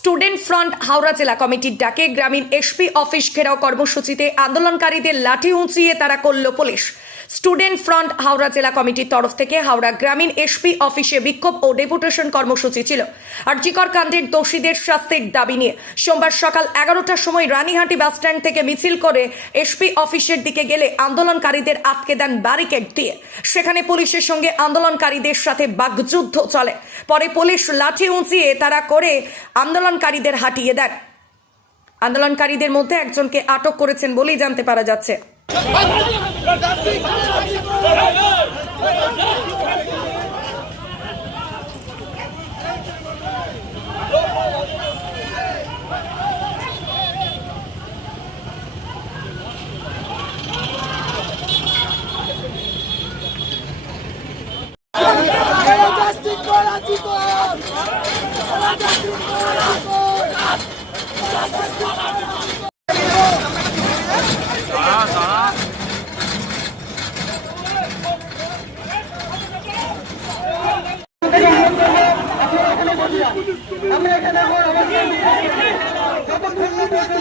Student front Howrah জেলা কমিটির ডাকে গ্রামীণ এসপি অফিস ঘেরাও কর্মসূচিতে আন্দোলনকারীদের লাঠি উঁচিয়ে তারা করল পুলিশ। স্টুডেন্ট ফ্রন্ট হাওড়া জেলা কমিটির তরফ থেকে হাওড়া গ্রামীণ এসপি অফিসে বিক্ষোভ ও ডেপুটেশন কর্মসূচি ছিল। আরজিকর কাণ্ডের দোষীদের শাস্তির দাবি নিয়ে সোমবার সকাল এগারোটার সময় রানীহাটি বাসস্ট্যান্ড থেকে মিছিল করে এসপি অফিসের দিকে গেলে আন্দোলনকারীদের আটকে দেন ব্যারিকেড দিয়ে। সেখানে পুলিশের সঙ্গে আন্দোলনকারীদের সাথে বাগযুদ্ধ চলে। পরে পুলিশ লাঠি উঁচিয়ে তারা করে আন্দোলনকারীদের হাঁটিয়ে দেন। আন্দোলনকারীদের মধ্যে একজনকে আটক করেছেন বলেই জানতে পারা যাচ্ছে। Hadi! Todo mundo